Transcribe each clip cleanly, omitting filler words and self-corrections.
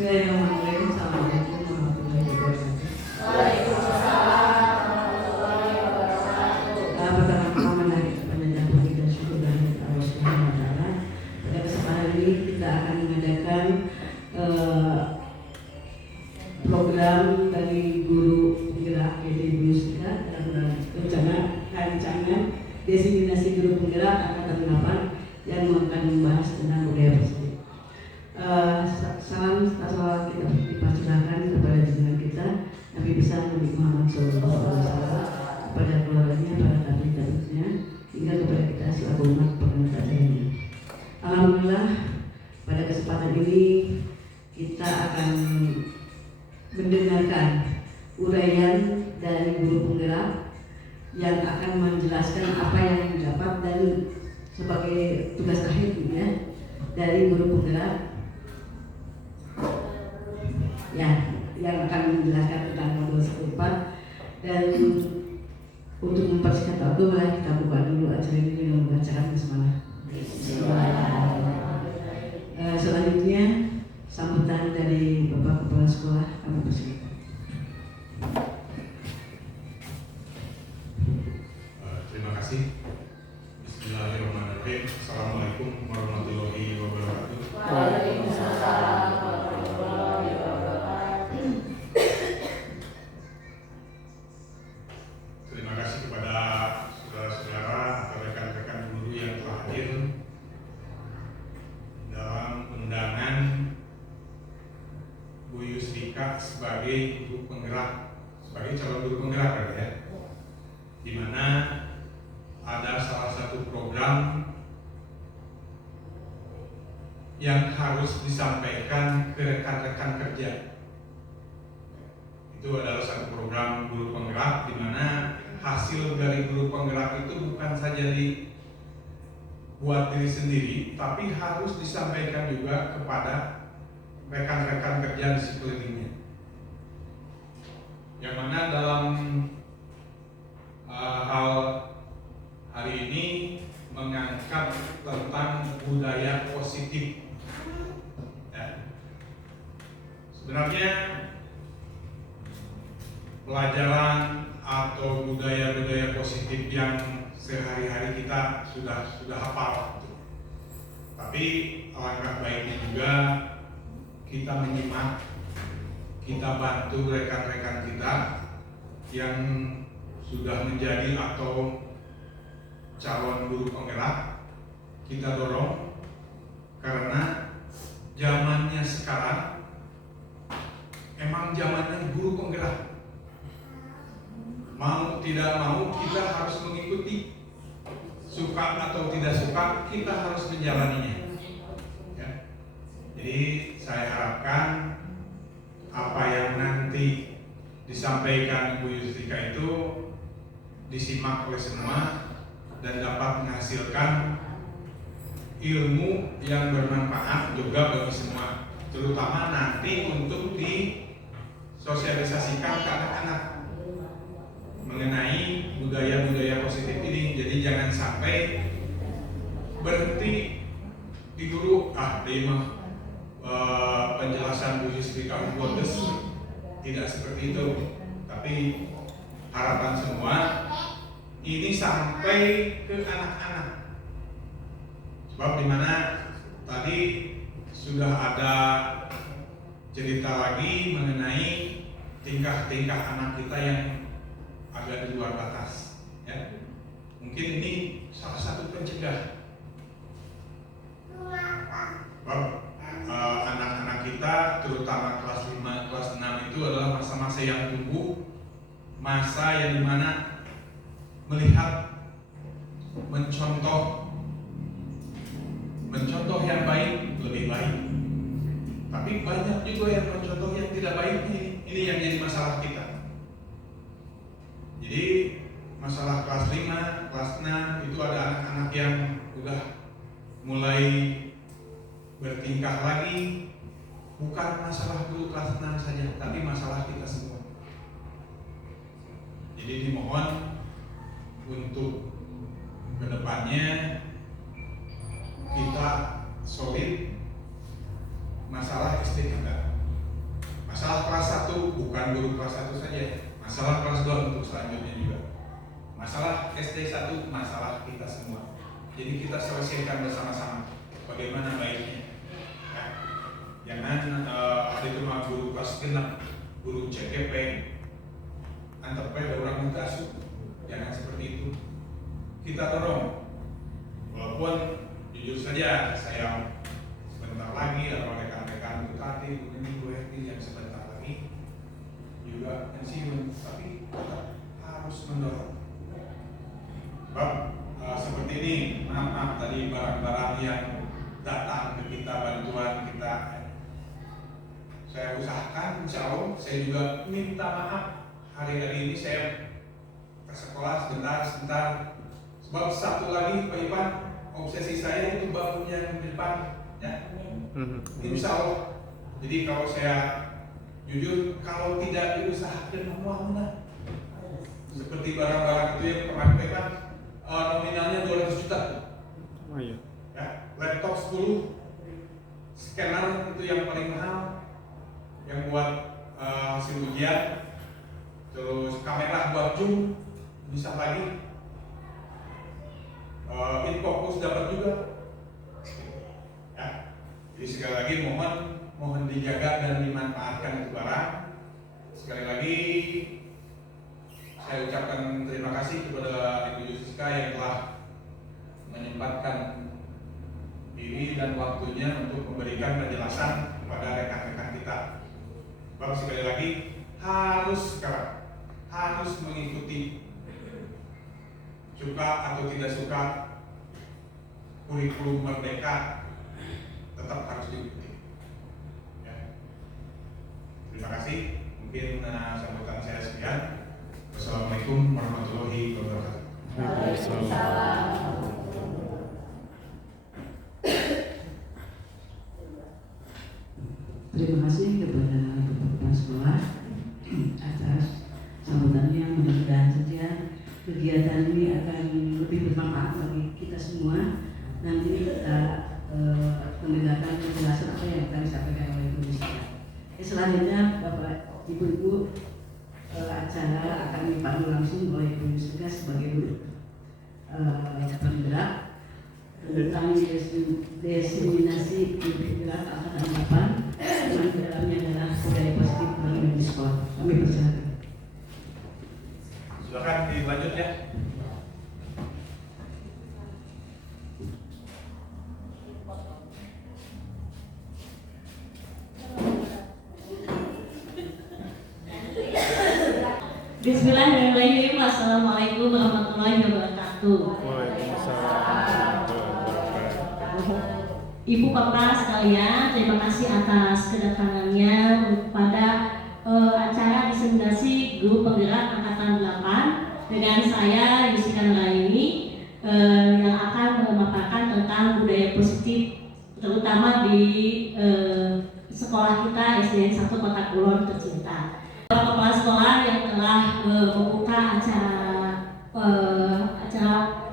Bismillahirrahmanirrahim. Assalamualaikum warahmatullahi wabarakatuh. Waalaikumsalam warahmatullahi wabarakatuh. Pertama-tama mari kita panjatkan puji dan syukur dari Allah Subhanahu wa taala. Pada kesempatan ini kita akan mengadakan program dari guru penggerak yaitu Ibu Yustika dalam rancangan diseminasi guru penggerak angkatan 8 yang akan membahas tentang budaya positif. Salam kita dipersilakan kepada junjungan kita Nabi besar Nabi Muhammad SAW, kepada keluarganya, para tabi'in-tabi'innya, hingga kepada kita selaku umat penganut ajarannya. Alhamdulillah, pada kesempatan ini kita akan mendengarkan uraian dari guru penggerak yang akan menjelaskan apa yang didapat dan sebagai tugas akhir ya dari guru penggerak ya yang akan menjelaskan tentang modul 14. Dan untuk mempersingkat waktu mari kita buka dulu acara ini dengan membacakan basmalah. Selanjutnya sambutan dari Bapak Kepala Sekolah kami persilakan. Terima kasih. Bismillahirrahmanirrahim. Assalamualaikum warahmatullahi wabarakatuh. Waalaikumsalam warahmatullahi wabarakatuh. Terima kasih kepada saudara-saudara atau rekan-rekan guru yang telah hadir dalam undangan Bu Yustika sebagai guru penggerak, sebagai calon guru penggerak ya, di mana ada salah satu program yang harus disampaikan ke rekan-rekan kerja. Itu adalah satu program guru penggerak di mana hasil dari guru penggerak itu bukan saja dibuat diri sendiri, tapi harus disampaikan juga kepada rekan-rekan kerja di sekelilingnya. Yang mana dalam hal hari ini mengangkat tentang budaya positif. Ya. Sebenarnya pelajaran atau budaya-budaya positif yang sehari-hari kita sudah hafal. Tapi alangkah baiknya juga kita menyimak, kita bantu rekan-rekan kita yang sudah menjadi atau calon guru penggerak, kita dorong karena zamannya sekarang emang zamannya guru penggerak. Mau tidak mau kita harus mengikuti, suka atau tidak suka kita harus menjalaninya ya. Jadi saya harapkan apa yang nanti disampaikan Bu Yustika itu disimak oleh semua dan dapat menghasilkan ilmu yang bermanfaat juga bagi semua, terutama nanti untuk disosialisasikan ke anak-anak mengenai budaya-budaya positif ini. Jadi jangan sampai berhenti di guru penjelasan Bu Yustika bodes, tidak seperti itu. Tapi harapan semua ini sampai ke anak-anak. Sebab dimana tadi sudah ada cerita lagi mengenai tingkah-tingkah anak kita yang agak di luar batas ya. Mungkin ini salah satu pencegah. Anak-anak kita terutama kelas 5, kelas 6 itu adalah masa-masa yang tumbuh, masa yang dimana melihat, mencontoh yang baik lebih baik. Tapi banyak juga yang mencontoh yang tidak baik. Ini yang jadi masalah kita. Jadi masalah kelas 5, kelas 6 itu ada anak-anak yang udah mulai bertingkah lagi. Bukan masalah guru kelas 6 saja, tapi masalah kita semua. Jadi dimohon untuk kedepannya kita solid masalah SD kita. satu masalah kita semua. Jadi kita selesaikan bersama-sama bagaimana baiknya. Ya. Jangan ada cuma guru kelas genap, guru CGP, antar pada orang minta asuh. Jangan seperti itu. Kita dorong. Walaupun jujur saja saya sebentar lagi atau rekan-rekan UKT ini Bu Herti yang sebentar lagi juga pensiun, tapi tetap harus mendorong. Sebab seperti ini, maaf tadi barang-barang yang datang ke kita, bantuan kita, saya usahakan, insya Allah saya juga minta maaf hari-hari ini saya ke sekolah sebentar. Sebab satu lagi Pak Ipan, obsesi saya itu bangun yang di depan, ya. Insya Allah. Jadi kalau saya jujur, kalau tidak diusahakan uangnya, seperti barang-barang itu yang pernah pegang nominalnya 200 juta. Oh iya. Ya, laptop 10, scanner itu yang paling mahal, yang buat hasil ujian, terus kamera buat zoom, bisa lagi. InFocus dapat juga. Ya. Jadi sekali lagi mohon dijaga dan dimanfaatkan itu barang. Sekali lagi saya ucapkan terima kasih kepada Ibu Yusiska yang telah menyempatkan diri dan waktunya untuk memberikan penjelasan kepada rekan-rekan kita. Bapak sekali lagi harus mengikuti, suka atau tidak suka, kurikulum merdeka tetap harus diikuti. Ya. Terima kasih. Mungkin sambutan saya sekian. Wassalamualaikum warahmatullahi wabarakatuh. Waalaikumsalam. Terima kasih kepada Bapak Sekolah atas sambutannya. Mudah-mudahan saja kegiatan ini akan lebih bermanfaat bagi kita semua. Nanti kita mendengarkan penjelasan apa yang akan disampaikan oleh Ibu Yusiska. Selanjutnya Bapak Ibu-Ibu, acara akan dipandu langsung oleh Ibu Yusiska sebagai penggerak tentang diseminasi penggerak angkatan 8 yang di dalamnya adalah budaya positif bagi di sekolah. Kami persilakan. Silakan dilanjut ya. Bismillahirrahmanirrahim. Assalamualaikum warahmatullahi wabarakatuh. Waalaikumsalam warahmatullahi wabarakatuh. Ibu Bapak sekalian, terima kasih atas kedatangannya pada acara diseminasi Guru Penggerak Angkatan 8 dengan saya Yusiska Nuraini yang akan memaparkan tentang budaya positif terutama di sekolah kita SDN 1 Kota Kulon tercinta. Kepala sekolah yang telah membuka acara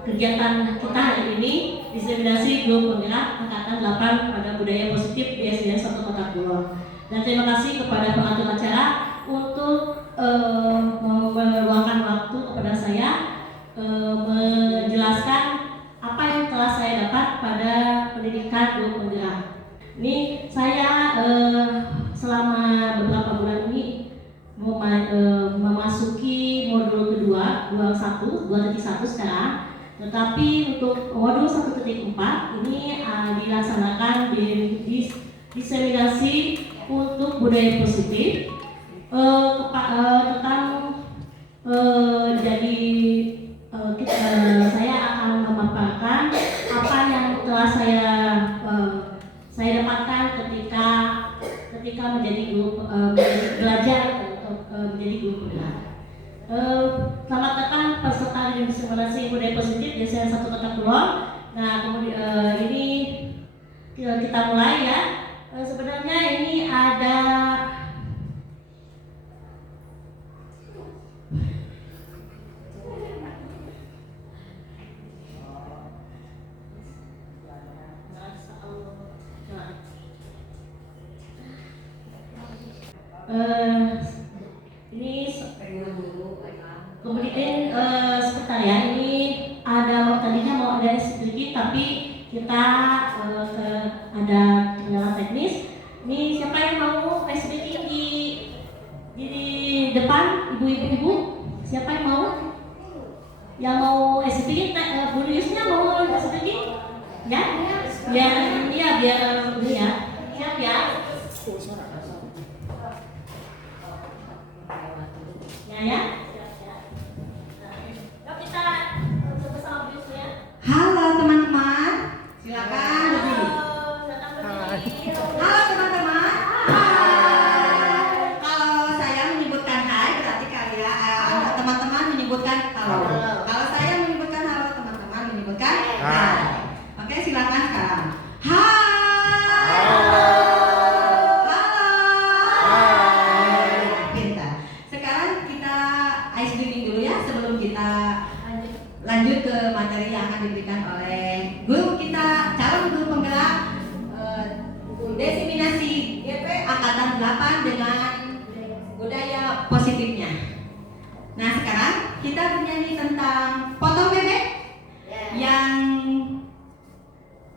kegiatan kita hari ini, diseminasi Guru Penggerak Angkatan 8 pada budaya positif di SDN 1 Kota Kulon. Dan terima kasih kepada pengatur acara untuk meluangkan waktu kepada saya menjelaskan apa yang telah saya dapat pada pendidikan Guru Penggerak. Ini saya selama beberapa bulan ini memasuki modul kedua 2.1 sekarang, tetapi untuk modul 1.4 ini dilaksanakan di diseminasi untuk budaya positif tentang saya akan memaparkan apa yang telah saya dapatkan ketika menjadi guru belajar menjadi guru penggerak. Selamat datang peserta diseminasi budaya positif di SDN 1 Kota Kulon. Nah, kemudian ini kita mulai ya. Sebenarnya ini ada ini kemudian sebentar ya, ini kita ada kendala teknis. Ini siapa yang mau ice breaking di depan, ibu-ibu? Siapa yang mau? Yang mau ice breaking? Bu Liusnya mau ice breaking? Ya? Biar ini ya, biar ini ya. Siap ya? Ya. Yuk kita sama-sama Bu Lius ya. Halo teman-teman, silakan. Halo teman-teman. Hai. Kalau saya menyebutkan hai, berarti kalian teman-teman menyebutkan halo. Kalau saya menyebutkan halo, teman-teman menyebutkan hai. Oke, silakan sekarang. Hai. Halo. Pintar. Sekarang kita ice breaking dulu ya sebelum kita lanjut ke materi yang akan diberikan oleh guru kita, calon guru penggerak Desiminasi GP Angkatan 8 dengan budaya positifnya. Nah sekarang kita bernyanyi tentang potong bebek yang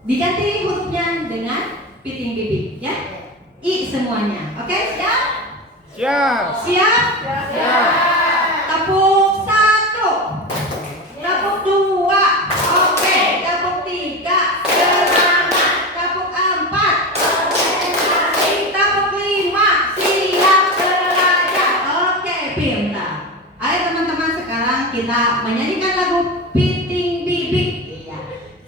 diganti hurufnya dengan piting bibit ya. I semuanya. Oke, siap? Siap. Siap? Tepuk 1, tepuk 2, oke, tepuk 3, semangat, tepuk 4, tepuk 5, siap belajar. Oke, pintar. Ayo teman-teman, sekarang kita menyanyikan lagu Piting Bibit. Iya.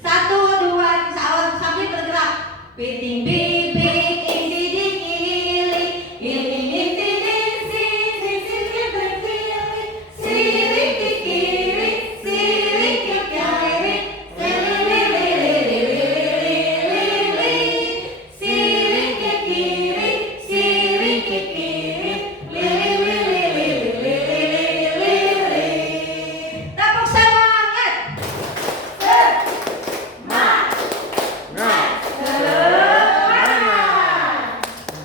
1, 2, sambil bergerak. Piting bibit isi digiling, ini sirik ke kiri, sirik ke kiri, sirik ke kiri, sirik ke kiri, tepuk semangat,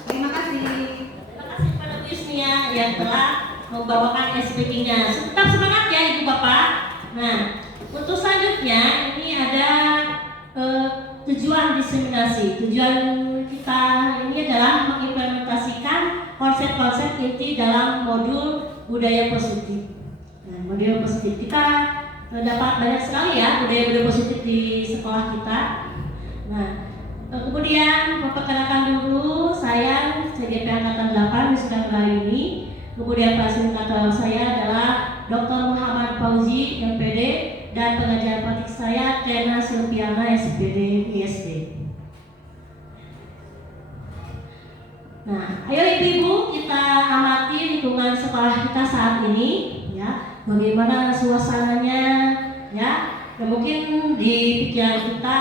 terima kasih. Terima kasih kepada Bu Yusnia yang telah membawakan SPK-nya. Tetap semangat ya Ibu Bapak. Nah, untuk selanjutnya ini ada tujuan diseminasi. Tujuan kita ini adalah mengimplementasikan konsep-konsep inti dalam modul budaya positif. Nah, modul positif kita dapat banyak sekali ya budaya-budaya positif di sekolah kita. Nah, kemudian memperkenalkan dulu saya CGP Angkatan 8 Wisuda kali ini. Kemudian fasilitator saya adalah Dr. Muhammad Fauzi MPD dan pengajar praktik saya Kena Silviana SPD ISD. Nah, ayo ibu-ibu kita amati lingkungan sekolah kita saat ini ya. Bagaimana suasananya ya. Ya mungkin di pikiran kita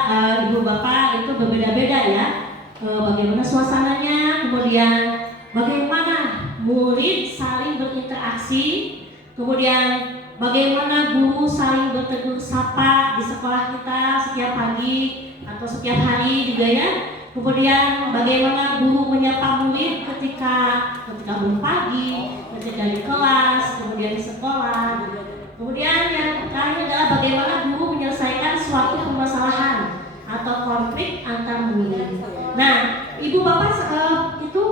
ibu bapak itu berbeda-beda ya. Bagaimana suasananya, kemudian bagaimana murid saling berinteraksi, kemudian bagaimana guru saling bertegur sapa di sekolah kita setiap pagi atau setiap hari juga ya. Kemudian bagaimana guru menyapa murid ketika bangun pagi, ketika di kelas, kemudian di sekolah. Kemudian yang terakhir adalah bagaimana guru menyelesaikan suatu permasalahan atau konflik antar murid. Nah, ibu bapak itu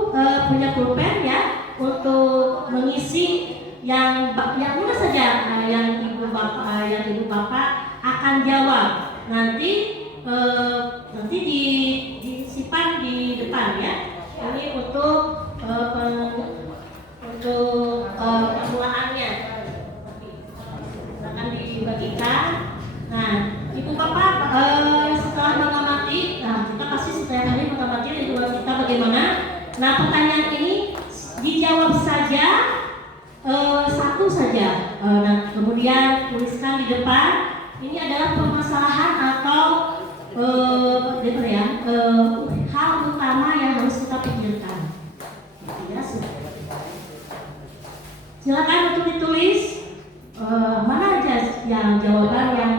punya pulpen ya untuk mengisi yang mana saja yang ibu bapak akan jawab nanti disimpan di depan ya. Ini untuk permulaannya akan dibagikan. Nah, ibu bapak setelah mengamati, kita pasti setiap hari mengamati lingkungan kita bagaimana. Nah, pertanyaan ini dijawab saja satu saja. Nah, kemudian tuliskan di depan. Ini adalah permasalahan atau hal utama yang harus kita pikirkan. Ya, silakan untuk ditulis mana aja yang jawaban yang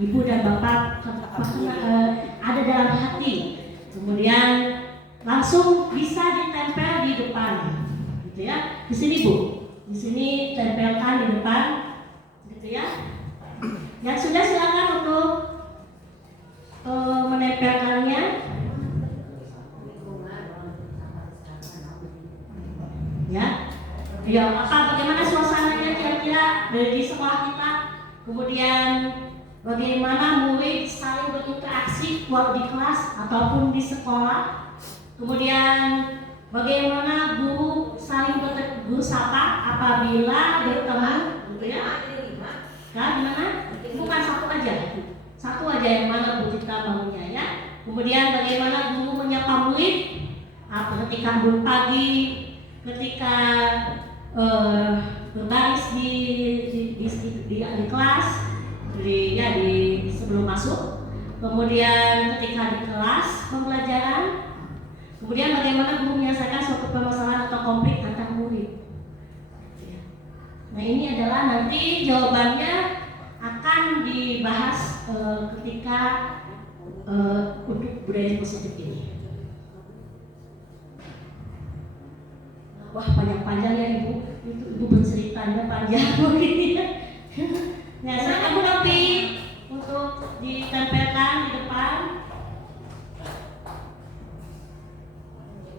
ibu dan bapak ada dalam hati. Kemudian langsung bisa ditempel di depan, gitu ya. Di sini bu, di sini tempelkan di depan, gitu ya. Yang sudah silakan untuk ditempelkannya. Ya, ya bagaimana suasananya kira-kira di sekolah kita, kemudian bagaimana murid saling berinteraksi walau di kelas ataupun di sekolah, kemudian bagaimana guru saling bertegur sapa apabila bertemu, gitu ya. Nah, gimana? Bukan satu aja yang mana Bu kita maunya ya. Kemudian bagaimana guru menyapa murid ketika bangun pagi, ketika berbaris di kelas, di sebelum masuk, kemudian ketika di kelas pembelajaran, kemudian bagaimana guru menyelesaikan suatu permasalahan atau konflik antar murid. Nah, ini adalah nanti jawabannya akan dibahas ketika untuk budaya positif ini. Wah, panjang-panjang ya Ibu. Ibu berceritanya panjang begini ya. Nah, saya kamu nanti untuk ditempelkan di depan.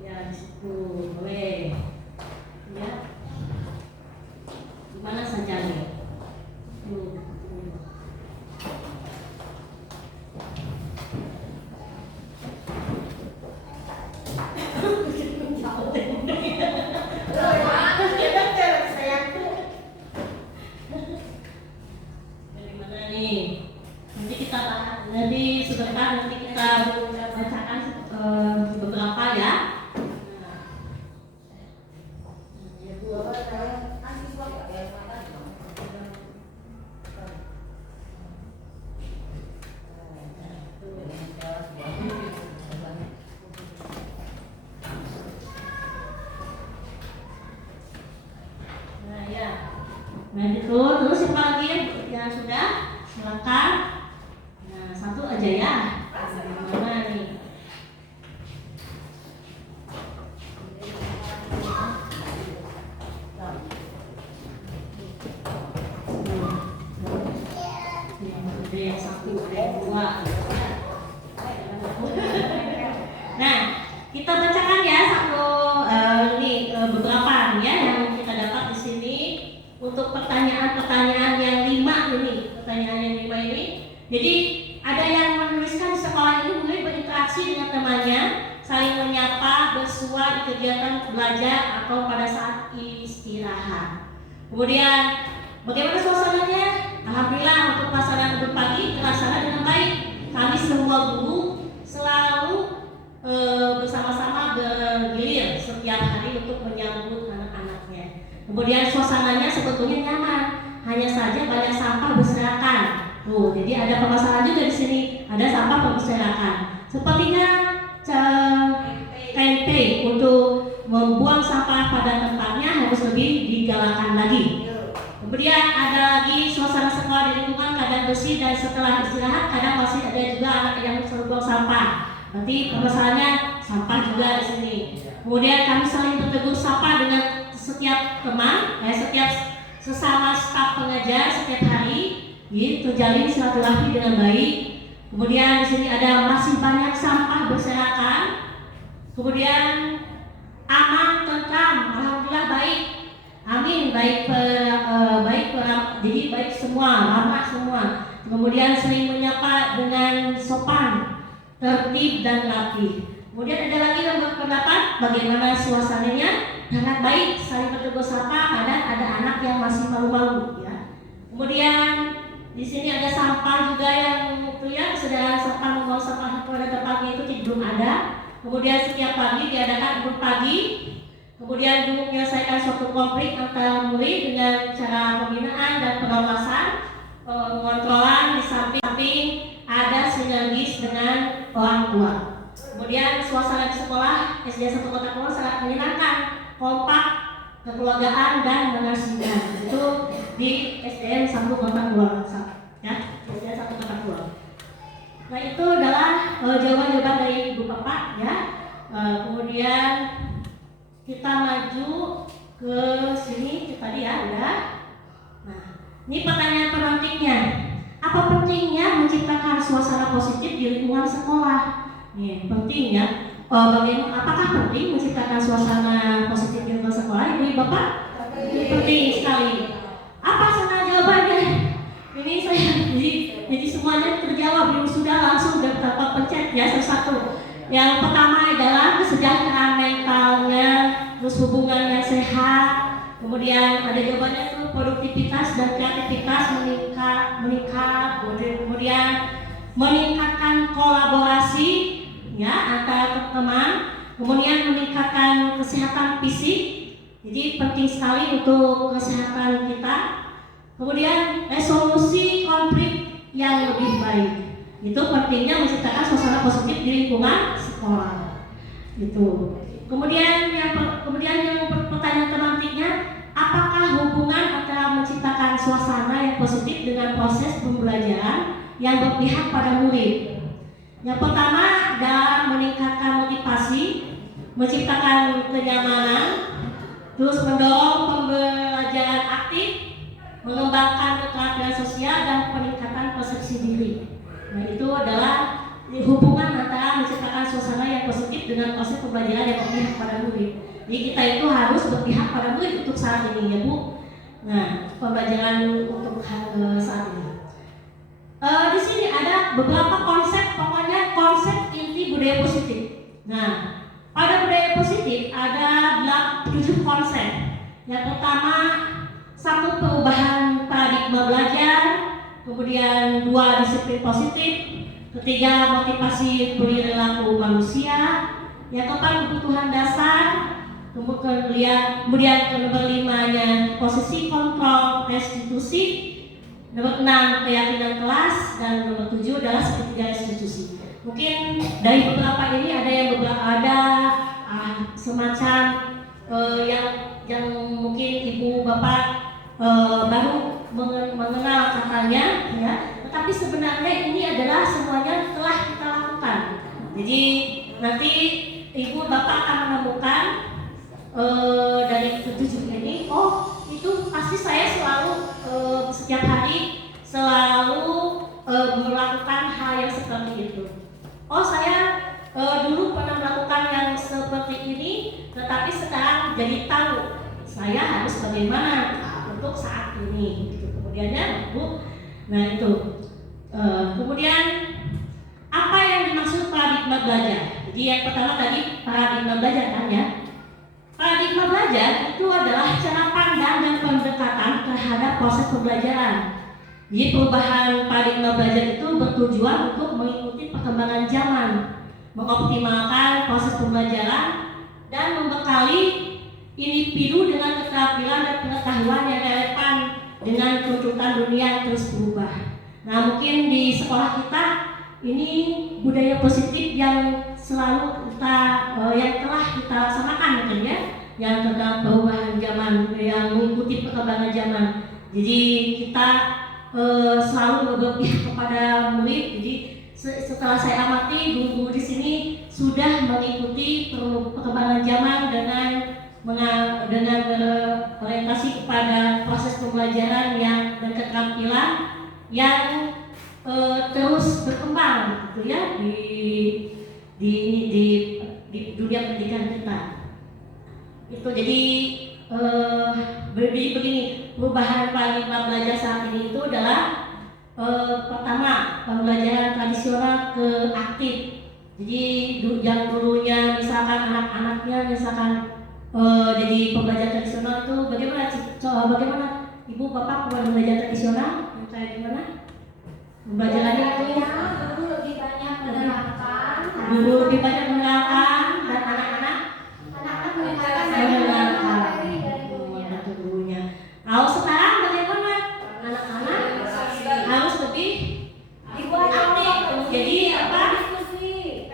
Ya, di situ boleh. Ya. Gimana saja nih? Nanti sebentar nanti kita bacakan beberapa ya. Nah ya, nah itu terus siapa lagi yang sudah silakan. Nah, satu aja ya. Mana nih? Ada yang satu, ada yang dua. Nah, kita bacakan ya satu beberapa ya yang kita dapat di sini untuk pertanyaan-pertanyaan yang 5 ini. Pertanyaan yang 5 ini. Jadi ada yang menuliskan di sekolah ini murid berinteraksi dengan temannya, saling menyapa, bersua di kegiatan belajar atau pada saat istirahat. Kemudian bagaimana suasananya? Alhamdulillah untuk pelaksanaan berpagi terlaksana dengan baik. Kami semua guru selalu bersama-sama bergilir setiap hari untuk menyambut anak-anaknya. Kemudian suasananya sebetulnya nyaman, hanya saja banyak sampah berserakan. Jadi ada permasalahan juga di sini, ada sampah berserakan. Sepertinya KNP untuk membuang sampah pada tempatnya harus lebih digalakkan lagi. Kemudian ada lagi suasana sekolah di lingkungan kadang bersih dan setelah istirahat kadang masih ada juga anak yang selalu buang sampah. Nanti permasalahannya sampah juga di sini. Kemudian kami saling bertegur sapa dengan setiap teman, setiap sesama staf pengajar setiap hari. Terjalin silaturahmi dengan baik. Kemudian di sini ada masih banyak sampah berserakan. Kemudian aman, tentram, alhamdulillah baik. Amin, jadi baik semua, ramah semua. Kemudian sering menyapa dengan sopan, tertib dan rapi. Kemudian ada lagi yang berpendapat bagaimana suasananya sangat baik, saling bertegur sapa. Kadang ada anak yang masih malu-malu ya. Kemudian di sini ada sampah juga yang kesadaran sampah membuang sampah pada tempatnya itu belum ada. Kemudian setiap pagi diadakan libur pagi. Kemudian guru menyelesaikan suatu konflik antara murid dengan cara pembinaan dan pengawasan, pengontrolan di samping ada sinergis dengan orang tua. Kemudian suasana di sekolah SD 1 Kota Kulon sangat menyenangkan, kompak, kekeluargaan dan mengasihkan. Itu di SDN 1 Kota Kulon, ya, SDN 1 Kota Kulon. Nah itu adalah jawaban-jawaban dari Ibu Bapak ya. Kemudian kita maju ke sini tadi ya udah. Nah ini pertanyaan pendampingnya. Apa pentingnya menciptakan suasana positif di lingkungan sekolah? Nih, pentingnya. Apakah penting menciptakan suasana positif di lingkungan sekolah, Ibu Bapak? Penting sekali. Apa sana jawabannya? Ini saya jadi semuanya terjawab. Sudah langsung dapat pencet ya satu-satu. Yang pertama adalah kesejahteraan mentalnya, terus hubungan yang sehat. Kemudian ada jawabannya tuh produktivitas dan kreativitas meningkat. Kemudian meningkatkan kolaborasi ya antar teman, kemudian meningkatkan kesehatan fisik, jadi penting sekali untuk kesehatan kita. Kemudian resolusi konflik yang lebih baik, itu pentingnya menciptakan suasana positif di lingkungan sekolah. Itu. Kemudian yang pertanyaan temantiknya, apakah hubungan antara menciptakan suasana yang positif dengan proses pembelajaran yang berpihak pada murid? Yang pertama adalah meningkatkan motivasi, menciptakan kenyamanan, terus mendorong pembelajaran aktif, mengembangkan keterampilan sosial dan peningkatan persepsi diri. Nah, itu adalah hubungan antara menciptakan suasana yang positif dengan proses pembelajaran yang berpihak pada murid. Jadi kita itu harus berpihak pada murid untuk saat ini ya Bu. Nah, pembelajaran untuk saat ini. Di sini ada beberapa konsep, pokoknya konsep inti budaya positif. Nah, pada budaya positif ada 7 konsep. Yang pertama, 1 perubahan paradigma belajar, kemudian 2 disiplin positif, ketiga motivasi perilaku manusia, yang keempat kebutuhan dasar, kemudian nomor 5-nya posisi kontrol restitusi. Nomor 6 keyakinan kelas, dan nomor 7 adalah segitiga institusi. Mungkin dari beberapa ini ada semacam yang mungkin Ibu Bapak baru mengenal katanya ya. Tetapi sebenarnya ini adalah semuanya telah kita lakukan. Jadi nanti Ibu Bapak akan menemukan dari 7 ini, oh itu pasti saya selalu setiap hari selalu melakukan hal yang seperti itu. Oh saya dulu pernah melakukan yang seperti ini, tetapi sekarang jadi tahu saya harus bagaimana untuk saat ini. Gitu. Kemudiannya Bu, nah itu. Kemudian apa yang dimaksud paradigma belajar? Jadi yang pertama tadi paradigma belajar kan ya. Paradigma belajar itu adalah cara pandang dan pendekatan terhadap proses pembelajaran. Jadi perubahan paradigma belajar itu bertujuan untuk mengikuti perkembangan zaman, mengoptimalkan proses pembelajaran, dan membekali individu dengan keterampilan dan pengetahuan yang relevan dengan tuntutan dunia yang terus berubah. Nah mungkin di sekolah kita ini budaya positif yang selalu yang telah kita laksanakan mungkin ya, yang tentang perubahan zaman, yang mengikuti perkembangan zaman. Jadi kita selalu berpihak kepada murid. Jadi setelah saya amati guru-guru di sini sudah mengikuti perkembangan zaman dengan berorientasi kepada proses pembelajaran dan keterampilan yang terus berkembang gitu ya di dunia pendidikan kita. Itu jadi begini, perubahan paradigma belajar saat ini itu adalah pertama pembelajaran tradisional ke aktif. Jadi yang dulunya misalkan anak-anaknya misalkan jadi pembelajaran tradisional itu bagaimana Ibu Bapak pembelajaran tradisional yang kayak gimana? Pembelajarannya itu Guru lebih banyak menerangkan, dan anak-anak gurunya. Kalau sekarang bagaimana? Anak-anak harus lebih aktif. Jadi apa?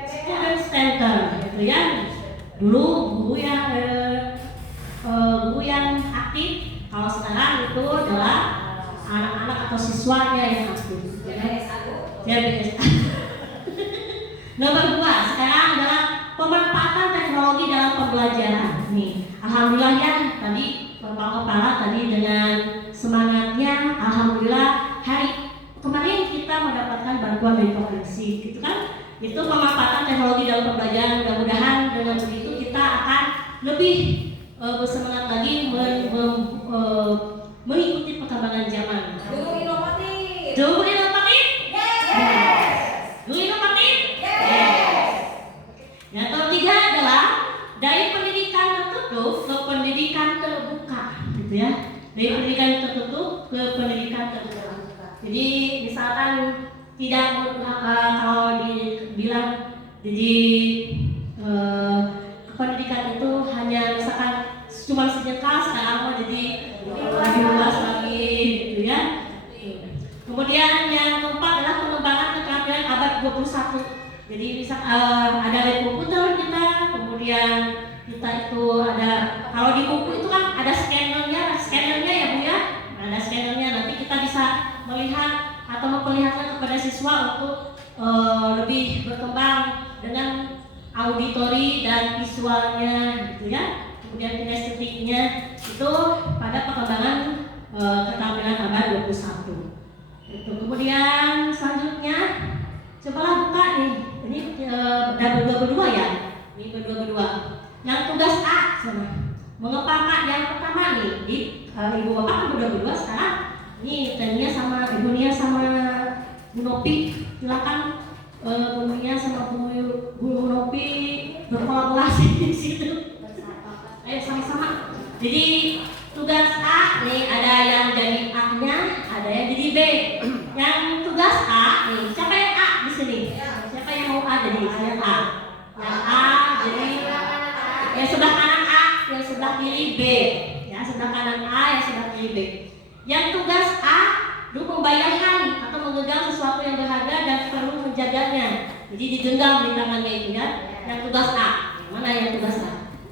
Student center, gitu ya. Dulu guru yang aktif. Kalau sekarang itu adalah anak-anak atau siswanya yang aktif. Ya, Nomor 2 sekarang adalah pemanfaatan teknologi dalam pembelajaran. Nih, alhamdulillah ya tadi Bapak Kepala tadi dengan semangatnya, alhamdulillah hari kemarin mendapatkan bantuan dari provinsi, gitu kan? Itu pemanfaatan teknologi dalam pembelajaran. Mudah-mudahan dengan begitu kita akan lebih bersemangat lagi mengikuti perkembangan zaman. Guru inovatif. Guru inovatif? Yes. Guru inovatif? Yes. Yang ketiga adalah dari pendidikan tertutup ke pendidikan terbuka, gitu ya. Dari pendidikan tertutup ke pendidikan terbuka. Jadi misalkan tidak kalau dibilang jadi pendidikan itu hanya misalkan cuma sejenak, sekarang mau jadi lebih luas lagi, gitu ya. Kemudian yang keempat adalah pengembangan keterampilan abad 21. Jadi bisa ada lab komputer kita, kemudian kita itu ada, kalau di buku itu kan ada scannernya ya Bu ya, ada scannernya, nanti kita bisa melihat atau memperlihatkan kepada siswa untuk lebih berkembang dengan auditori dan visualnya, gitu ya. Kemudian kinestetiknya itu pada perkembangan keterampilan abad 21. Itu. Kemudian selanjutnya cobalah buka nih, ini udah berdua ya, ini berdua. Yang tugas A, mengepakkan yang pertama nih, di ibu bapak kan berdua sekarang. Ini tadinya sama ibu Nia sama Bu Nopi, silakan Bu Nia sama Bu Nopi berkolaborasi di situ. Ayo sama-sama. Jadi tugas A nih ada yang jadi A-nya, ada yang jadi B. Yang tugas A nih, siapa yang A di sini? Siapa yang mau A jadi? Yang A. Yang A jadi yang sebelah kanan A, yang sebelah kiri B. Ya, sebelah kanan A, yang sebelah kiri B. Yang tugas A itu membayangkan atau menggenggam sesuatu yang berharga dan perlu menjaganya. Jadi digenggam di tangannya itu ya. Yang tugas A. Mana yang tugas A?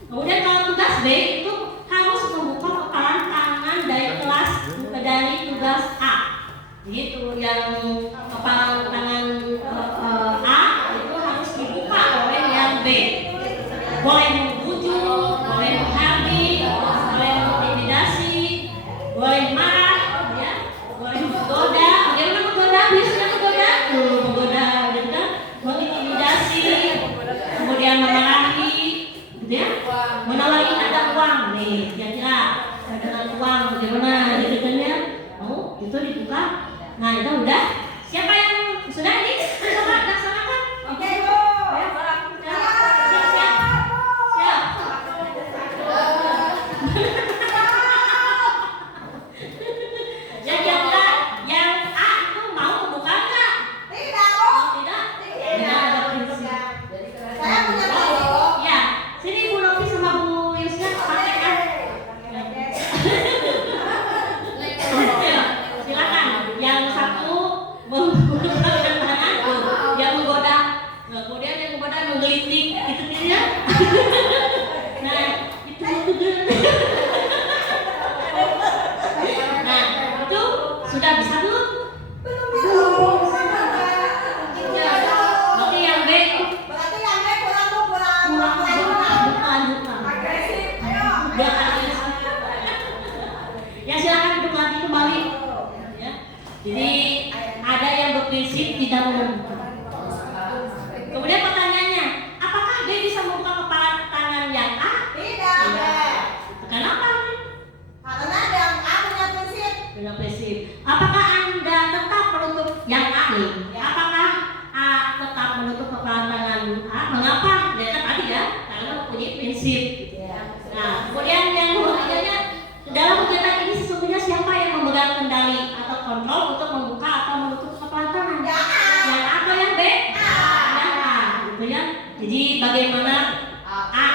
Kemudian kalau tugas B itu harus membuka kepalan tangan dari kelas dari tugas A. Gitu, yang kepalan tangan A itu harus dibuka oleh yang B. Boleh membujuk, boleh menghardik, boleh mengintimidasi, boleh marah, ya, boleh menggoda. Bagaimana menggoda? Biasanya menggoda, menggoda, gitu kan? Mengintimidasi, kemudian memarahi, gitu ya. Menawari ada uang nih, kira-kira dengan uang bagaimana gitu kan ya? Oh, itu dibuka. Nah, itu udah. Siapa yang sudah ini? Coba laksanakan. Oke, Bu. Siap. Ya kira-kira yang A itu mau membuka nggak? Tidak, Bu. Tidak. Tidak. Tidak ada prinsip. Saya punya Bu. Ya, sini Bu Novi sama Bu Yusnya praktekkan. Silakan. Yang satu menggunakan tangan, yang menggoda. Kemudian yang menggoda menggelitik, gitu ya. Nah, itu. Nah, itu sudah bisa belum? Belum. Berarti yang B itu Berarti yang B kurang, Bu, kurang. bukan. Agresif. Ayo. Udah agresif. Ya silakan duduk lagi kembali. Ya. Jadi ada yang berprinsip tidak membuka. Kemudian pertanyaannya, apakah B bisa membuka kepala tangan yang A? Tidak. Kenapa? Karena yang A punya prinsip. Dengan prinsip. Apakah Anda tetap menutup yang A nih? Apakah A tetap menutup kepala tangan A? Mengapa? Ya kan tadi ya, karena mempunyai prinsip. Nah, kemudian yang ketiganya, dalam kegiatan ini sesungguhnya siapa yang memegang kendali atau kontrol untuk membuka atau menutup kepala tangan? Yang A. Yang A atau yang B? Yang A, gitu ya. Jadi bagaimana A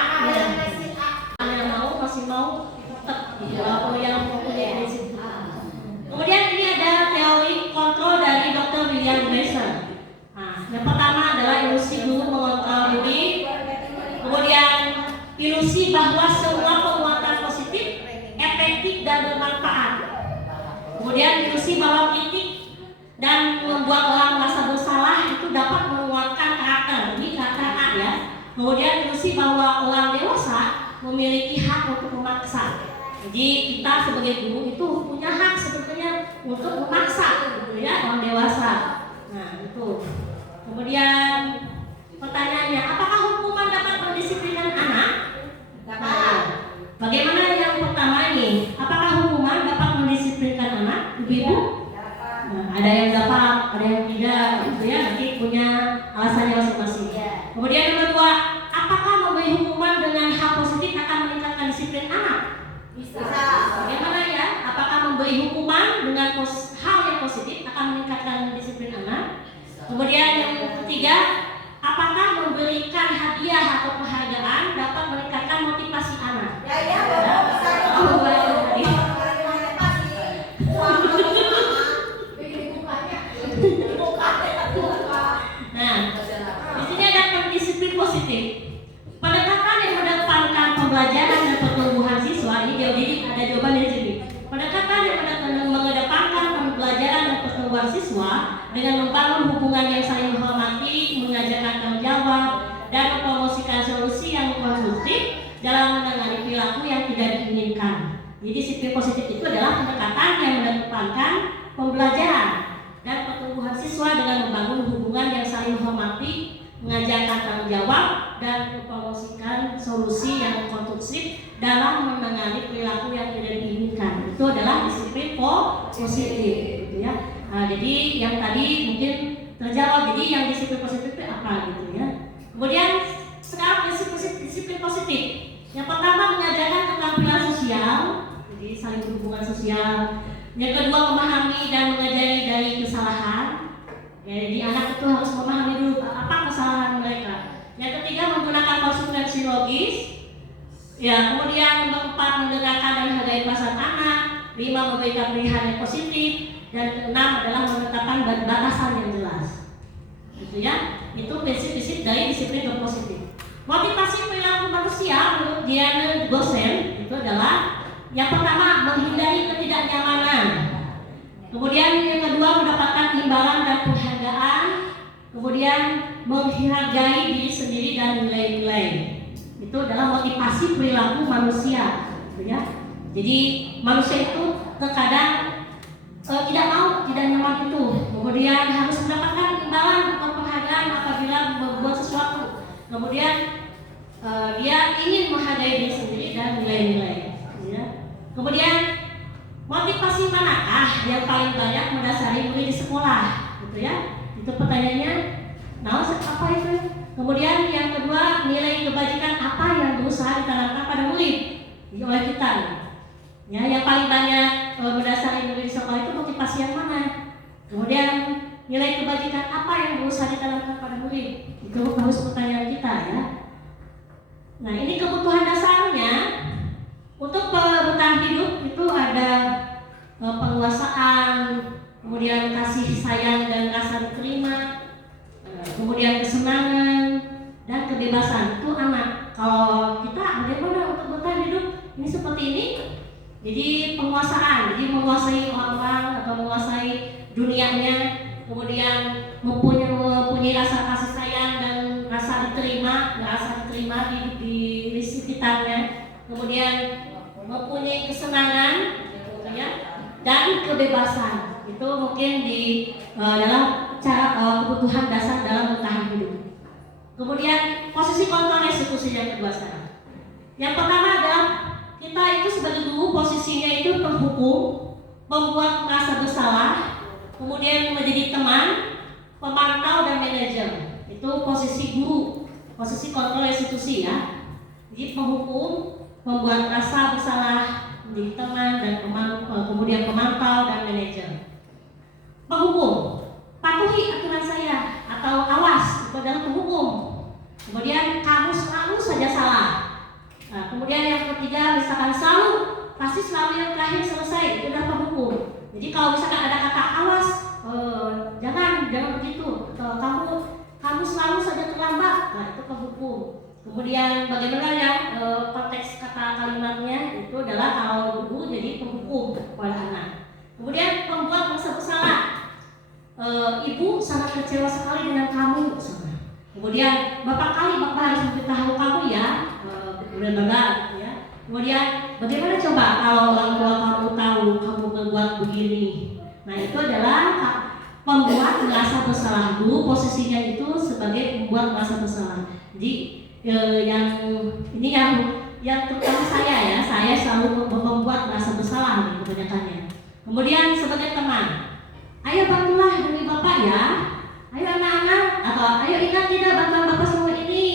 yang mau masih mau tetap gitu, atau yang mempunyai prinsip. Kemudian ini ada teori kontrol dari Dr. William Glasser. Nah, yang pertama adalah ilusi guru mengontrol diri. Kemudian ilusi bahwa semua penguatan positif, efektif dan bermanfaat. Kemudian ilusi bahwa kritik dan membuat orang merasa bersalah itu dapat menguatkan karakter. Ini karakter A ya. Kemudian ilusi bahwa orang dewasa memiliki hak untuk memaksa. Jadi kita sebagai guru itu punya hak sebetulnya untuk memaksa, gitu ya, orang dewasa. Nah, itu. Kemudian pertanyaannya, apakah hukuman dapat mendisiplinkan anak? Nah, bagaimana yang pertama ini? Apakah hukuman dapat mendisiplinkan anak, ibu-ibu? Nah, ada yang dapat, ada yang tidak, gitu ya. Nanti punya alasannya masing-masing. Kemudian yang kedua, apakah memberi hukuman dengan hal positif akan meningkatkan disiplin anak? Bisa. Bagaimana ya? Apakah memberi hukuman dengan hal yang positif akan meningkatkan disiplin anak? Kemudian yang ketiga, apakah memberikan hadiah atau penghargaan dapat meningkatkan motivasi anak? Nah, di sini ada disiplin positif. Pendekatan yang mengedepankan pembelajaran dan pertumbuhan siswa, ini jadi ada jawaban dari sini. Pendekatan yang mengedepankan pembelajaran dan pertumbuhan siswa dengan membangun hubungan yang saling menghormati, mengajarkan tanggung jawab, dan mempromosikan solusi yang konstruktif dalam menangani perilaku yang tidak diinginkan. Jadi disiplin positif itu adalah pendekatan yang mengedepankan pembelajaran dan pertumbuhan siswa dengan membangun hubungan yang saling menghormati, mengajarkan tanggung jawab, dan mempromosikan solusi yang konstruktif dalam menangani perilaku yang tidak diinginkan. Itu adalah disiplin positif, gitu ya. Nah, jadi yang tadi mungkin terjawab. Jadi yang disiplin positif itu apa, gitu ya. Kemudian sekarang disiplin positif. Yang pertama mengajarkan keterampilan sosial, jadi saling berhubungan sosial. Yang kedua memahami dan mengajari dari kesalahan. Jadi anak itu harus memahami dulu apa kesalahan mereka. Yang ketiga menggunakan konsekuensi logis. Ya, kemudian keempat mendengarkan dan menghargai perasaan anak. 5 memberikan pilihan yang positif. Dan keenam adalah menetapkan batasan yang jelas. Gitu ya. Itu prinsip-prinsip dari disiplin positif. Motivasi perilaku manusia menurut Diana Gosen itu adalah yang pertama menghindari ketidaknyamanan. Kemudian yang kedua mendapatkan imbalan dan penghargaan. Kemudian menghargai diri sendiri dan nilai-nilai. Itu adalah motivasi perilaku manusia, gitu ya. Jadi manusia itu terkadang tidak mau, tidak nyaman itu. Kemudian harus mendapatkan imbalan atau penghargaan apabila membuat sesuatu. Kemudian dia ingin menghargai diri sendiri dan nilai-nilai, gitu ya. Kemudian motivasi manakah yang paling banyak mendasari murid di sekolah, gitu ya? Itu pertanyaannya. Nah, apa itu? Kemudian yang kedua, nilai kebajikan apa yang berusaha ditanamkan pada murid oleh kita. Ya, yang paling banyak mendasari murid di sekolah itu motivasi yang mana? Kemudian nilai kebajikan apa yang berusaha ditanamkan pada murid? Itu harus pertanyaan kita, ya. Nah, ini kebutuhan dasarnya untuk bertahan hidup itu ada penguasaan, kemudian kasih sayang dan rasa diterima, kemudian kesenangan dan kebebasan. Itu anak. Kalau kita bagaimana untuk bertahan hidup? Ini seperti ini. Jadi penguasaan, jadi menguasai orang atau menguasai dunianya, kemudian mempunyai rasa kasih sayang dan rasa diterima di sekitarnya, kemudian mempunyai kesenangan, ya, dan kebebasan. Itu mungkin di dalam cara kebutuhan dasar dalam bertahan hidup. Kemudian posisi kontrol eksekusi yang kedua sekarang. Yang pertama adalah kita itu sebagai guru posisinya itu penghukum, membuat merasa bersalah, kemudian menjadi teman, pemantau dan manajer. Itu posisi guru, posisi kontrol institusi, ya. Jadi penghukum, membuat rasa bersalah, menjadi teman dan kemudian pemantau dan manajer. Penghukum, patuhi aturan saya atau awas, itu adalah penghukum. Kemudian kamu selalu saja salah. Nah, kemudian yang ketiga misalkan pasti selalu yang terakhir selesai, itu adalah penghukum. Jadi kalau misalkan ada kata awas, jangan begitu. Kamu selalu saja terlambat, nah itu penghukum. Kemudian bagaimana yang konteks kata kalimatnya itu adalah kalau guru jadi penghukum kepada anak. Kemudian pembuat merasa bersalah. Ibu sangat kecewa sekali dengan kamu. Kemudian bapak harus memberitahu kamu ya, benar-benar ya. Kemudian bagaimana coba kalau orang tua kamu tahu kamu berbuat begini? Nah itu adalah pembuat merasa bersalah. Guru posisinya itu sebagai pembuat merasa bersalah. Jadi yang terutama saya selalu membuat merasa bersalah kebanyakannya. Kemudian sebagai teman, ayo bantulah demi bapak ya, ayo anak-anak, atau ayo ingat tidak bantuan bapak semua ini.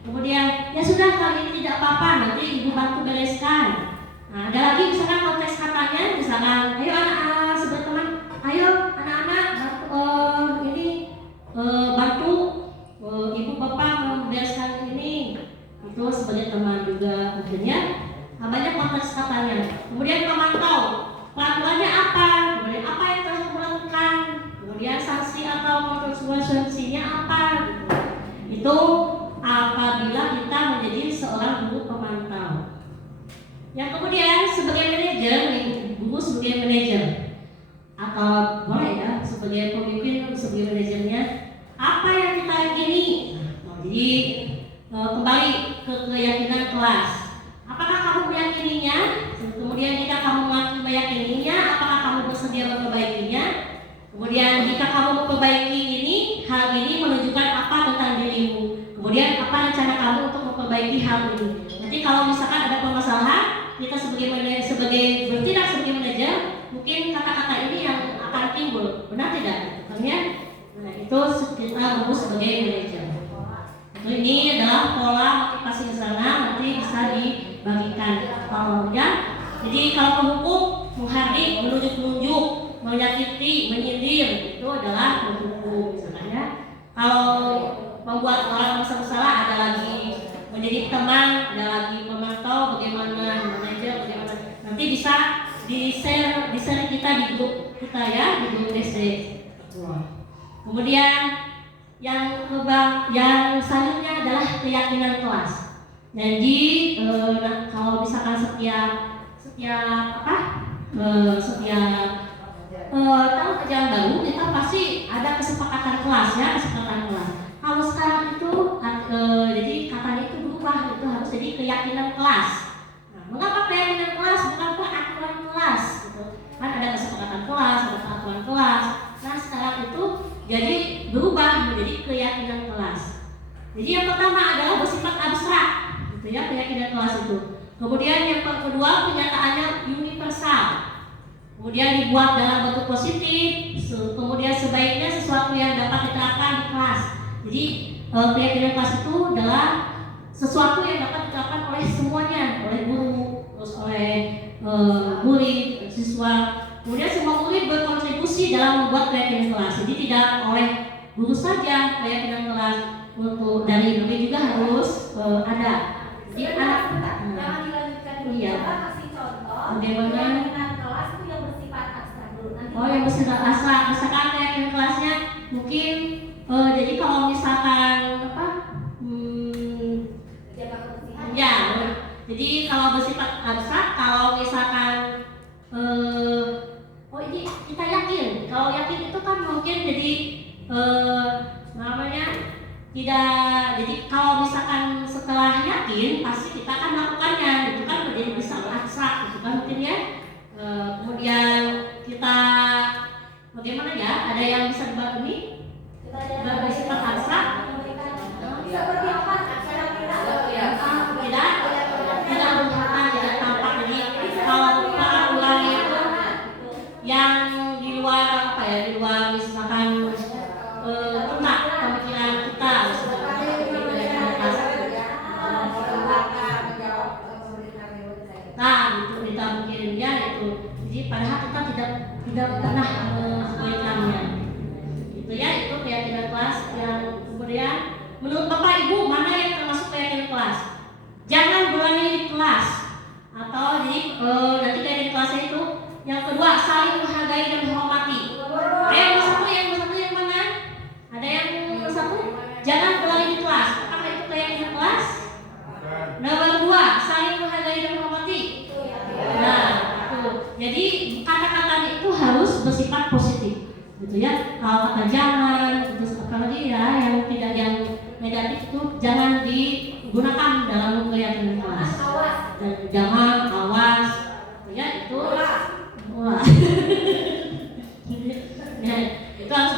Kemudian ya sudah kali ini tidak apa-apa, nanti ibu bantu bereskan. Nah, ada lagi misalkan konteks katanya, misalkan ayo anak-anak sebagai teman, ayo anak-anak bantu ibu bapak membereskan ini. Itu sebagai teman juga akhirnya banyak konteks katanya. Kemudian memantau peraturannya apa, kemudian apa yang telah dilakukan, kemudian sanksi atau konsekuensinya apa. Itu apabila kita menjadi seorang guru pemantau. Yang kemudian sebagai manajer, guru sebagai manajer atau boleh ya sebagai pemimpin, sebagai manajernya, apa yang kita yakini. Jadi kembali ke keyakinan kelas. Apakah kamu meyakininya? Kemudian jika kamu meyakininya, apakah kamu bersedia memperbaikinya? Kemudian jika kamu memperbaiki hal ini menunjukkan apa tentang dirimu. Kemudian apa rencana kamu untuk memperbaiki hal ini? Nanti kalau misalkan ada permasalahan, kita sebagai bertindak sebagai manajer, mungkin kata-kata ini yang akan timbul, benar tidak? Nah, itu kita lulus sebagai manajer. Ini adalah pola motivasi di sana, nanti bisa dibagikan ya. Jadi kalau menghukum, menghardik, menunjuk-nunjuk, menyakiti, menyindir, itu adalah menghukum misalnya ya. Kalau membuat orang merasa bersalah, ada lagi menjadi teman, ada lagi memantau bagaimana manajer, bagaimana nanti bisa di-share kita di grup kita ya, di grup SD. Kemudian yang selanjutnya adalah keyakinan kelas. Jadi kalau misalkan setiap tahun ajaran baru kita pasti ada kesepakatan kelas ya, kesepakatan kelas. Kalau sekarang itu jadi katanya itu berubah, itu harus jadi keyakinan kelas. Nah, mengapa keyakinan kelas? Mengapa aturan kelas? Gitu. Kan ada kesepakatan kelas, ada aturan kelas. Nah sekarang itu jadi berubah menjadi keyakinan kelas. Jadi yang pertama adalah bersifat abstrak, gitu ya, keyakinan kelas itu. Kemudian yang kedua kenyataannya universal. Kemudian dibuat dalam bentuk positif. Kemudian sebaiknya sesuatu yang dapat diterapkan di kelas. Jadi keyakinan kelas itu adalah sesuatu yang dapat diterapkan oleh semuanya, oleh guru, terus oleh murid, siswa. Kemudian semua murid berkontribusi dalam membuat keyakinan kelas. Jadi tidak oleh guru saja keyakinan kelas, untuk dari murid juga harus ada. Jadi jangan dilanjutkan dulu. Iya. Bapak kasih contoh. Bagaimana? Keyakinan kelas itu yang bersifat abstrak dulu. Yang bersifat abstrak. Misalkan keyakinan kelasnya mungkin jadi kalau misalkan jaga kebersihan. ya, jadi kalau bersifat abstrak, kalau misalkan ini kita yakin, kalau yakin itu kan mungkin jadi tidak, jadi kalau misalkan setelah yakin pasti kita akan melakukannya, itu kan menjadi bisa abstrak, itu kan mungkin ya. Kemudian kita bagaimana ya, ada yang bisa dibantu nih bersifat abstrak. Seperti apa? Kira-kira? Tidak berhubungan, tidak tampak. Jadi kalau peraturan itu yang di luar di luar misalkan tentang pemikiran kita, itu kita mikirinnya itu. Jadi padahal kita tidak pernah mengabaikannya. Itu ya, itu keyakinan kelas. Yang kemudian menurut Bapak Ibu mana yang termasuk keyakinan kelas? Jangan berani di kelas. Atau jadi nanti keyakinan kelasnya itu yang kedua, saling menghargai dan menghormati. Yang satu yang mana? Ada yang satu? Jangan berani di kelas. Apakah itu keyakinan kelas? Nomor dua, saling menghargai dan menghormati. Nah, itu. Jadi kata-katanya itu harus bersifat positif, gitu ya. Kalau kata jangan, terus apalagi ya yang tidak, yang negatif itu jangan digunakan dalam keyakinan kelas. Dan jangan, awas, ya itu. Wah. Ya, itu harus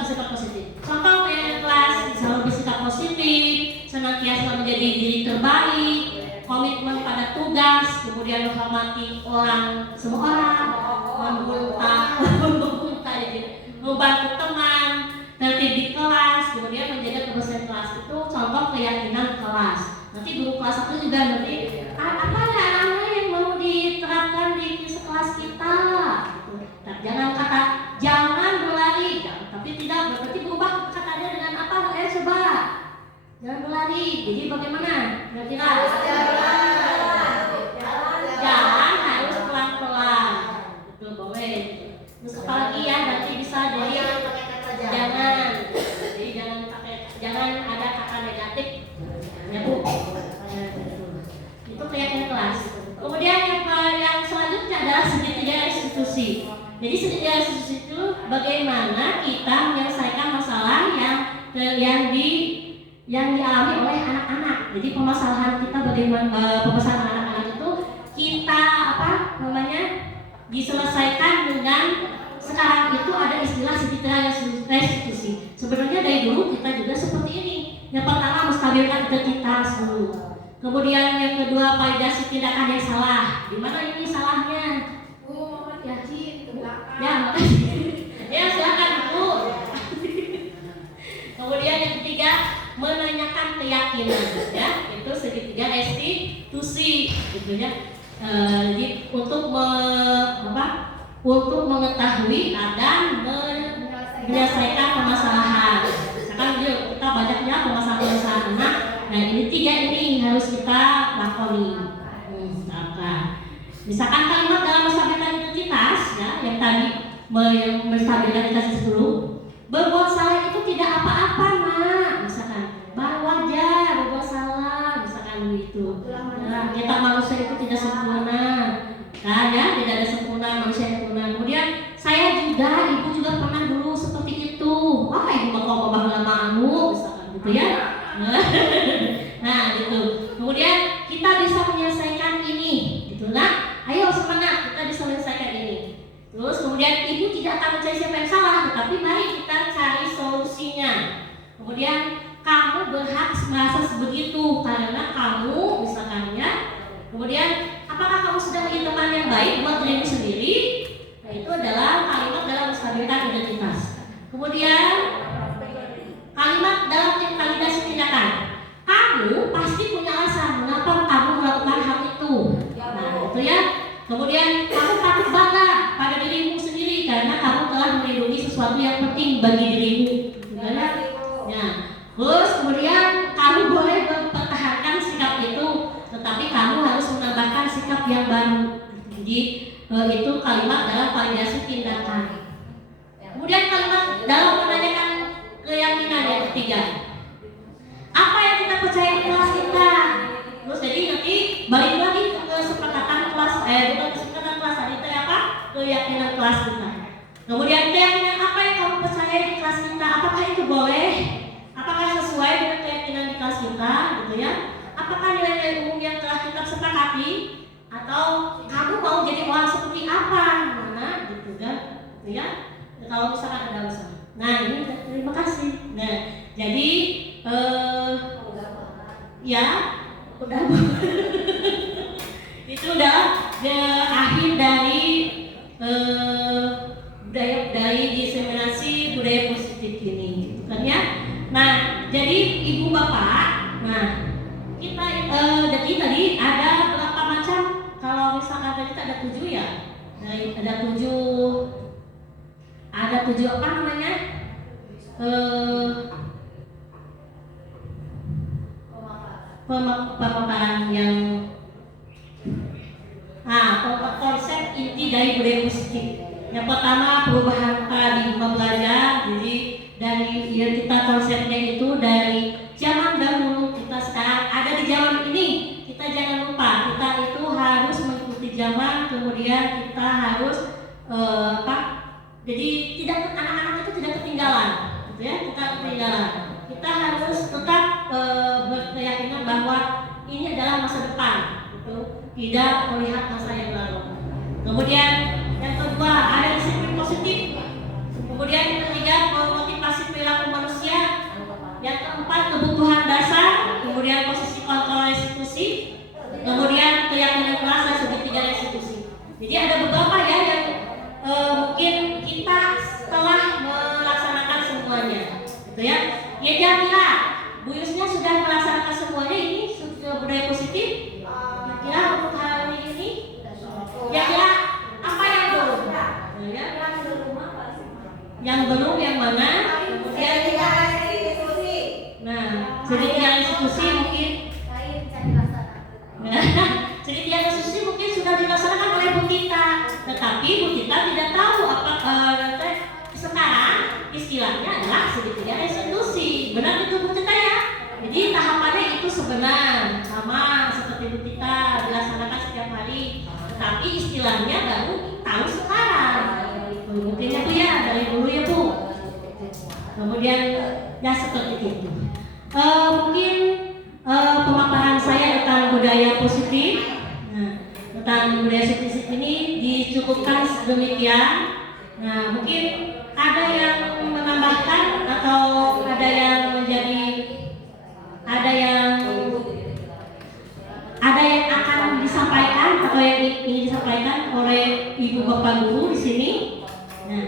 senantiasa menjadi diri terbaik, komitmen pada tugas, kemudian menghormati semua orang, membantu teman, tertib di kelas, kemudian menjaga kebersihan kelas. Itu contoh keyakinan kelas. Nanti guru kelas itu juga nanti apa ya anak-anak yang mau diterapkan di kelas kita. Nah, jangan berlari, tapi tidak berarti berubah katanya dengan apa? Coba jangan berlari. Jadi bagaimana? Kira-kira jalan harus pelan-pelan. Betul, boleh. Terus apalagi ya nanti bisa dari jangan ada kata negatif. Ya Bu. Itu keyakinan kelas. Kemudian yang selanjutnya adalah segitiga restitusi. Jadi segitiga restitusi itu bagaimana kita menyelesaikan masalah yang dialami oleh anak-anak. Jadi permasalahan kita bagaimana permasalahan anak-anak itu kita diselesaikan dengan sekarang itu ada istilah segitiga restitusi. Sebenarnya dari dulu kita juga seperti ini. Yang pertama menstabilkan identitas dulu. Kemudian yang kedua validasi tindakan yang salah. Di mana ini salahnya? Ya, makasih. Ya, silakan Bu. Kemudian yang ketiga menanyakan keyakinan, ya, itu segitiga restitusi, gitu ya. Jadi untuk mengetahui dan menyelesaikan permasalahan. Misalkan kita banyaknya permasalahan anak. Nah, ini tiga ini harus kita lakoni. Misalkan kalimat dalam menstabilkan identitas, ya, yang tadi menstabilkan identitas dulu. Berbuat salah itu tidak apa-apa, Nak. Misalkan baru wajar berbuat salah, misalkan begitu. Nah, kita manusia itu tidak sempurna. Nah, ya, tidak ada sempurna manusia yang sempurna. Kemudian ibu juga pernah dulu seperti itu. Wah, ibu bakal lama-lama misalkan gitu ya. Nah, gitu. Kemudian kita bisa menyelesaikan ini, gitu nah. Ayo semangat, kita bisa menyelesaikan ini. Terus kemudian ibu tidak akan mencari siapa yang salah, tetapi mari kita cari solusinya. Kemudian kamu berhak merasa sebegitu karena kamu misalkan ya. Kemudian apakah kamu sudah menjadi teman yang baik buat dirimu sendiri? Nah, itu adalah kalimat dalam menstabilkan identitas. Kemudian kalimat dalam validasi tindakan. Kamu pasti punya alasan mengapa kamu melakukan hal itu. Nah, itu ya. Kemudian kamu patut bangga pada dirimu sendiri karena kamu telah melindungi sesuatu yang penting bagi dirimu. Ya. Terus kemudian kamu boleh mempertahankan sikap itu, tetapi kamu harus menambahkan sikap yang baru. Jadi itu kalimat dalam validasi tindakan. Kemudian kalimat dalam menanyakan keyakinan yang ketiga. Apa yang kita percaya di kelas kita? Terus jadi nanti balik lagi ke kesepakatan kelas, bukan kesepakatan kelas tadi itu apa? Keyakinan kelas kita. Kemudian keyakinan apa yang kamu percaya di kelas kita? Apakah itu boleh? Apakah sesuai dengan keyakinan di kelas kita, gitu ya? Apakah nilai-nilai umum yang telah kita sepakati? Atau kamu mau jadi orang seperti apa? Mana, gitu kan? Ya? Kalau misalkan ada usaha. Nah, ini terima kasih. Nah, jadi ya udah itu udah akhir dari budaya dari diseminasi budaya positif ini, gitu kan ya. Nah, jadi ibu bapak, nah kita jadi tadi ada berapa macam? Kalau misalkan tadi ada 7 ya, ada 7 apa namanya? Pemaparan yang konsep inti dari budaya positif. Yang pertama perubahan paradigma belajar. Jadi dari yang kita konsepnya itu dari zaman dahulu, kita sekarang ada di zaman ini. Kita jangan lupa kita itu harus mengikuti zaman. Kemudian kita harus jadi anak-anak itu tidak ketinggalan, gitu ya. Kita ketinggalan. Kita harus tetap berkeyakinan bahwa ini adalah masa depan, gitu. Tidak melihat masa yang lalu. Kemudian yang kedua ada disiplin positif. Kemudian yang ketiga memotivasi perilaku manusia. Yang keempat kebutuhan dasar. Kemudian Jadi ada beberapa ya yang mungkin kita telah melaksanakan semuanya, gitu ya. Ya kira-kira Bu Yusnya sudah melaksanakan semuanya ini budaya positif. Kira-kira untuk hari ini, kira-kira apa yang belum? Ya. Yang belum yang mana? Kemudian nah, sedikit institusi mungkin. Sedikit institusi mungkin sudah dilaksanakan oleh Bu Tita, tetapi Bu Tita tidak tahu apa sekarang istilahnya adalah sedikitnya institusi. Benar itu Bu Tita ya? Jadi tahapannya itu sebenarnya sama seperti Bu Tita dilaksanakan setiap hari, tetapi istilahnya baru tahu sekarang. Mungkinnya tuh ya dari dulu ya Bu. Kemudian ya seperti itu. Mungkin pemaparan saya tentang budaya positif. Nah, tentang budaya positif ini dicukupkan sedemikian. Nah, mungkin ada yang menambahkan atau ada yang akan disampaikan atau yang ingin disampaikan oleh Ibu Bapak Guru di sini. Nah,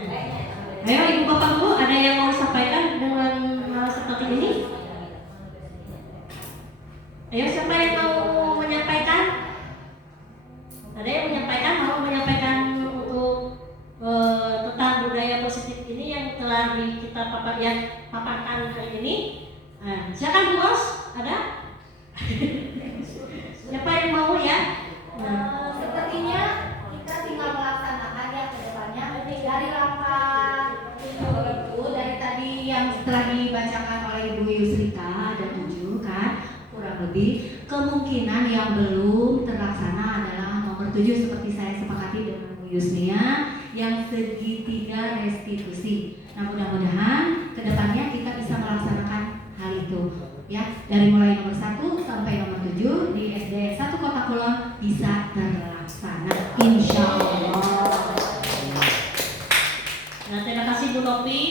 ayo Ibu Bapak Guru, ada yang mau disampaikan dengan hal seperti ini? Ayo, siapa yang mau menyampaikan? Ada yang mau menyampaikan untuk tentang budaya positif ini yang telah kita paparkan hari ini? Nah, silakan Bu Bos, ada? Siapa yang mau ya? Nah. Sepertinya kita tinggal melaksanakan ya ke depannya dari rapat itu dari tadi yang Setelah dibacakan oleh Ibu Yusrika ada 7 kan, kurang lebih kemungkinan yang belum terlaksana adalah nomor 7 seperti saya sepakati dengan Bu Yusnia yang segitiga restitusi. Nah, mudah-mudahan kedepannya kita bisa melaksanakan hal itu ya, dari mulai nomor 1 sampai nomor 7 di SD 1 Kota Kulon bisa terlaksana insya Allah. Nah, terima kasih Bu Novi.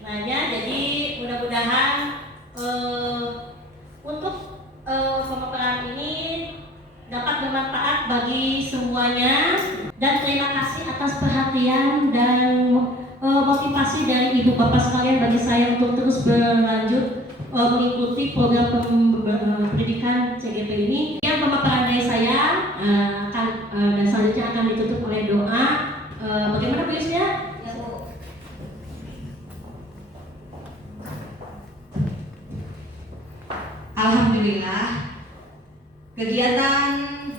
Nah, ya, jadi mudah-mudahan untuk pemaparan ini dapat bermanfaat bagi semuanya, dan terima kasih atas perhatian dan motivasi dari Ibu Bapak sekalian bagi saya untuk terus berlanjut mengikuti program pendidikan CGP ini. Yang pemaparan dari saya dan selanjutnya akan ditutup oleh doa. Bagaimana Bu Yusnya? ya Bu. Alhamdulillah, kegiatan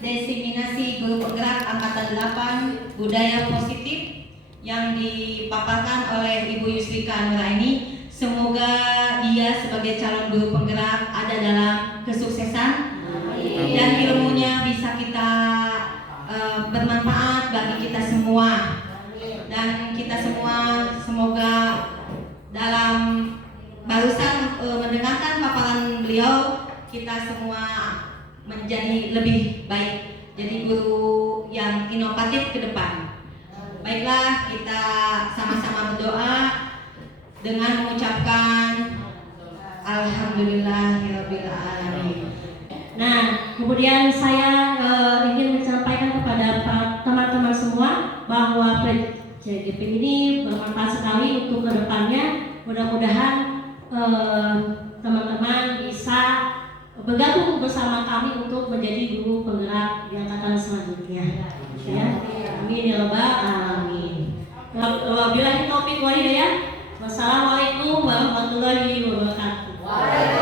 diseminasi guru penggerak angkatan 8 budaya positif yang dipaparkan oleh Ibu Yusrika Nuraini, semoga dia sebagai calon guru penggerak ada dalam kesuksesan dan ilmunya bisa kita bermanfaat bagi kita semua, dan kita semua semoga dalam barusan mendengarkan paparan beliau, kita semua menjadi lebih baik, jadi guru yang inovatif ke depan. Baiklah, kita sama-sama berdoa dengan mengucapkan Alhamdulillahirabbil alamin. Nah, kemudian saya ingin menyampaikan kepada teman-teman semua bahwa CGP ini bermanfaat sekali untuk kedepannya. Mudah-mudahan teman-teman bisa bergabung bersama kami untuk menjadi guru penggerak di angkatan selanjutnya. Ya, amin ya rabbal alamin. Wabillahi taufiq wal hidayah. Wassalamualaikum warahmatullahi wabarakatuh.